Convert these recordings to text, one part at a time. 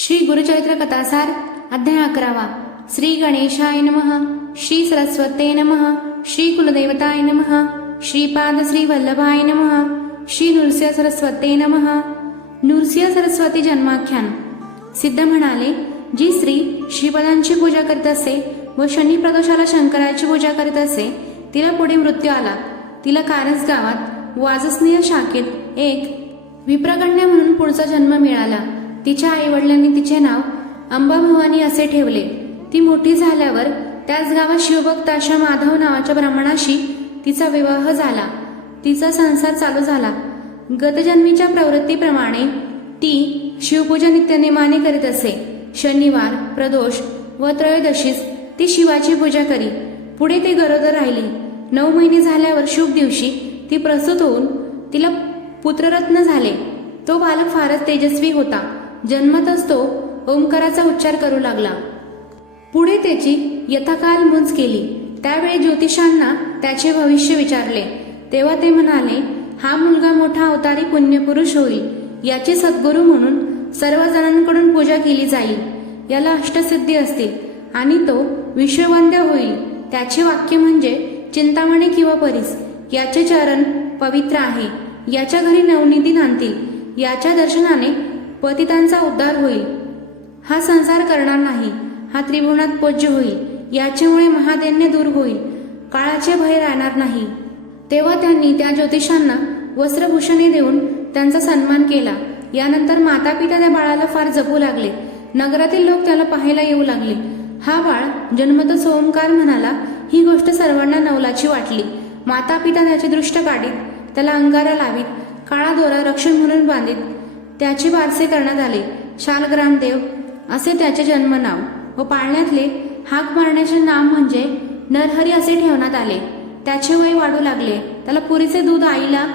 श्री गुरुचरित्र कथासार अध्याय 11। श्री गणेशाय नमः। श्री सरस्वते नमः। श्री कुलदेवताय नमः। श्रीपाद श्री वल्लभाय नमः। श्री नृसिंह सरस्वते नमः। नृसिंह सरस्वती जन्माख्यान। सिद्ध म्हणाले, जी स्त्री श्रीपदांची पूजा करीत असे व शनी प्रदोषाला शंकराची पूजा करीत असे, तिला पुढे मृत्यू आला। तिला कारंज गावात वाजसनीय शाखेत एक विप्रकन्या म्हणून पुढचा जन्म मिळाला। तिच्या आईवडिलांनी तिचे नाव अंबाभवानी असे ठेवले। ती मोठी झाल्यावर त्याच गावात शिवभक्त अशा माधव नावाच्या ब्राह्मणाशी तिचा विवाह झाला। तिचा संसार चालू झाला। गतजन्मीच्या प्रवृत्तीप्रमाणे ती शिवपूजा नित्यनेमाने करीत असे। शनिवार, प्रदोष व त्रयोदशीस ती शिवाची पूजा करी। पुढे ती गरोदर राहिली। 9 महिने झाल्यावर शुभ दिवशी ती प्रसूत होऊन तिला पुत्ररत्न झाले। तो बालक फारच तेजस्वी होता। जन्मतच तो ओंकाराचा उच्चार करू लागला। पुढे त्याची यथाकाल मुंज केली। त्यावेळी ज्योतिषांना त्याचे भविष्य विचारले, तेव्हा ते म्हणाले, हा मुलगा मोठा अवतारी पुण्यपुरुष होईल। याची सद्गुरू म्हणून सर्वजणांकडून पूजा केली जाईल। याला अष्टसिद्धी असतील आणि तो विश्ववंद्य होईल। त्याचे वाक्य म्हणजे चिंतामणी किंवा परीस। याचे चरण पवित्र आहे। याच्या घरी नवनिधी नांदतील। याच्या दर्शनाने पतितांचा उद्धार होईल। हा संसार करणार नाही। हा त्रिभुवनात पूज्य होईल। याच्यामुळे महादैन्य दूर होईल। काळाचे भय राहणार नाही। तेव्हा त्यांनी त्या ज्योतिषांना वस्त्रभूषणे देऊन त्यांचा सन्मान केला। यानंतर माता पिता त्या बाळाला फार जपू लागले। नगरातील लोक त्याला पाहायला येऊ लागले। हा बाळ जन्मतच ओंकार म्हणाला। ही गोष्ट सर्वांना नवलाची वाटली। माता पिता त्याचे दृष्ट काढीत, त्याला अंगारा लावीत, काळा दोरा रक्षण म्हणून बांधित त्याचे बारसे करण्यात आले। शालग्रामदेव असे त्याचे जन्मनाव व पाळण्यातले हाक मारण्याचे नाम म्हणजे नरहरी असे ठेवण्यात आले। त्याचे वय वाढू लागले। त्याला पुरेसे दूध आईला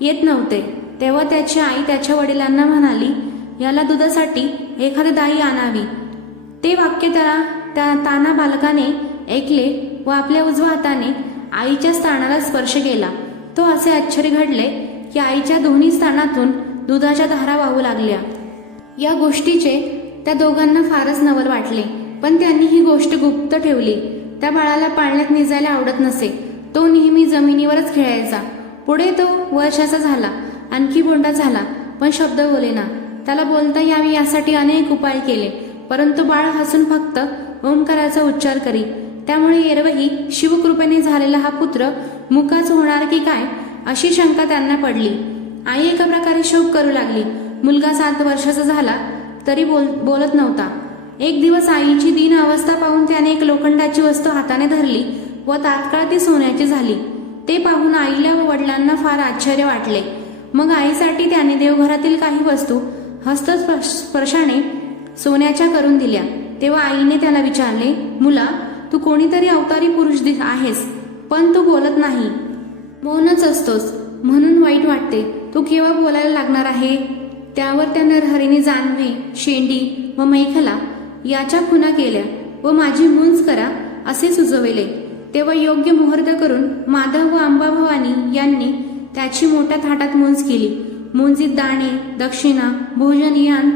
येत नव्हते। तेव्हा त्याची आई त्याच्या वडिलांना म्हणाली, याला दुधासाठी एखादी दाई आणावी। ते वाक्य त्या ताना बालकाने ऐकले व आपल्या उजव्या हाताने आईच्या स्थानाला स्पर्श केला। तो असे आश्चर्य घडले की आईच्या दोन्ही स्थानातून दुधाच्या धारा वाहू लागल्या। या गोष्टीचे त्या दोघांना फारच नवल वाटले, पण त्यांनी ही गोष्ट गुप्त ठेवली। त्या बाळाला पाळण्यात निजायला आवडत नसे। तो नेहमी जमिनीवरच खेळायचा। पुढे तो वर्षाचा झाला, आणखी बोंडा झाला, पण शब्द बोलेना। त्याला बोलता यावे यासाठी अनेक उपाय केले, परंतु बाळ हसून फक्त ओंकाराचा उच्चार करी। त्यामुळे एरवही शिवकृपेने झालेला हा पुत्र मुकाच होणार की काय अशी शंका त्यांना पडली। आई एका प्रकारे शोक करू लागली। मुलगा 7 वर्षाचा झाला तरी बोलत नव्हता। एक दिवस आईची दीन अवस्था पाहून त्याने एक लोखंडाची वस्तू हाताने धरली व तात्काळ ती सोन्याची झाली। ते पाहून आईला व वडिलांना फार आश्चर्य वाटले। मग आईसाठी त्याने देवघरातील काही वस्तू हस्तस्पर्शाने सोन्याच्या करून दिल्या। तेव्हा आईने त्याला विचारले, मुला, तू कोणीतरी अवतारी पुरुष आहेस, पण तू बोलत नाही, मौनच असतोस, म्हणून वाईट वाटते। तू केव्हा बोलायला लागणार आहे? त्यावर त्या नरहरीने जानवे, शेंडी व मैखला याच्या खुणा केल्या व माझी मुंज करा असे सुचविले। तेव्हा योग्य मुहूर्त करून माधव व अंबाभवानी यांनी त्याची मोठ्या थाटात मुंज केली। मुंजीत दाणे, दक्षिणा, भोजन यान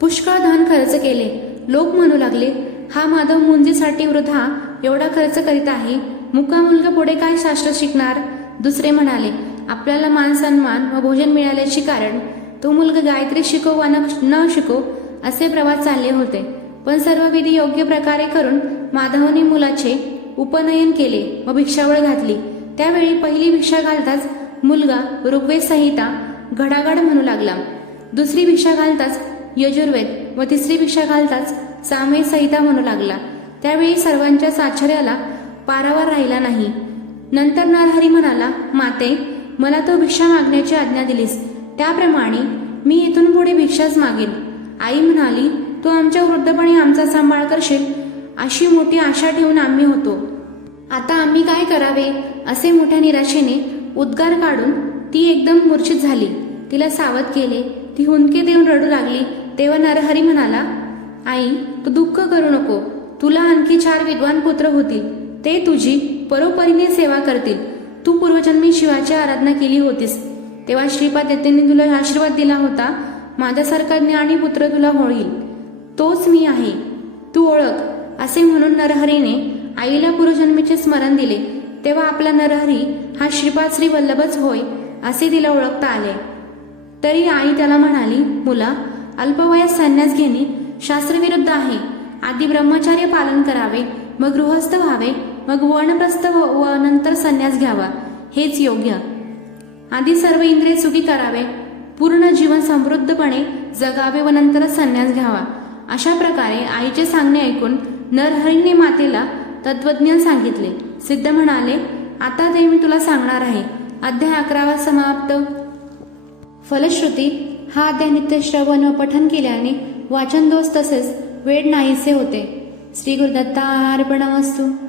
पुष्कळ धन खर्च केले। लोक म्हणू लागले, हा माधव मुंजीसाठी वृथा एवढा खर्च करीत आहे। मुका मुलगा पुढे काय शास्त्र शिकणार? दुसरे म्हणाले, आपल्याला मान सन्मान व भोजन मिळाल्याचे कारण तो मुलगा गायत्री शिको वा न शिको असे प्रवास चालले होते। पण सर्व विधी योग्य प्रकारे करून माधवने मुलाचे उपनयन केले व भिक्षावळ घातली। त्यावेळी पहिली भिक्षा घालताच मुलगा ऋग्वेद संहिता घडाघड म्हणू लागला। दुसरी भिक्षा घालताच यजुर्वेद व तिसरी भिक्षा घालताच सामवेद संहिता म्हणू लागला। त्यावेळी सर्वांच्या आश्चर्याला पारावर राहिला नाही। नंतर नरहरी म्हणाला, माते, मला तो भिक्षा मागण्याची आज्ञा दिलीस, त्याप्रमाणे मी इथून पुढे भिक्षाच मागेन। आई म्हणाली, तू आमच्या वृद्धपणी आमचा सांभाळ करशील अशी मोठी आशा ठेवून आम्ही होतो। आता आम्ही काय करावे? असे मोठ्या निराशेने उद्गार काढून ती एकदम मूर्छित झाली। तिला सावध केले। ती हुंदके देऊन रडू लागली। तेव्हा नरहरी म्हणाला, आई, तू दुःख करू नको। तुला आणखी 4 विद्वान पुत्र होतील। ते तुझी परोपरीने सेवा करतील। तू पूर्वजन्मी शिवाची आराधना केली होतीस, तेव्हा श्रीपाद दत्तांनी तुला आशीर्वाद दिला होता, माझ्यासारखा ज्ञानी पुत्र तुला होईल। तोच मी आहे, तू ओळख, असे म्हणून नरहरीने आईला पूर्वजन्मीचे स्मरण दिले. तेव्हा आपला नरहरी हा श्रीपाद श्री वल्लभच होय असे तिला ओळखता आले. तरी आई त्याला म्हणाली, मुला, अल्पवयात संन्यास घेणे शास्त्रविरुद्ध आहे. आधी ब्रह्मचर्य पालन करावे, मग गृहस्थ व्हावे, मग वनप्रस्थ व नंतर संन्यास घ्यावा, हेच योग्य. आधी सर्व इंद्रिय सुखी करावे, पूर्ण जीवन समृद्धपणे जगावे व नंतरच संन्यास घ्यावा. अशा प्रकारे आईचे सांगणे ऐकून नरहरीने मातेला तत्वज्ञान सांगितले. सिद्ध म्हणाले, आता ते मी तुला सांगणार आहे. अध्याय 11 समाप्त. फलश्रुती हा अध्याय नित्य श्रवण व पठन केल्याने वाचन दोष तसेच वेळ नाहीसे होते. श्री गुरुदत्तार्पणमस्तु.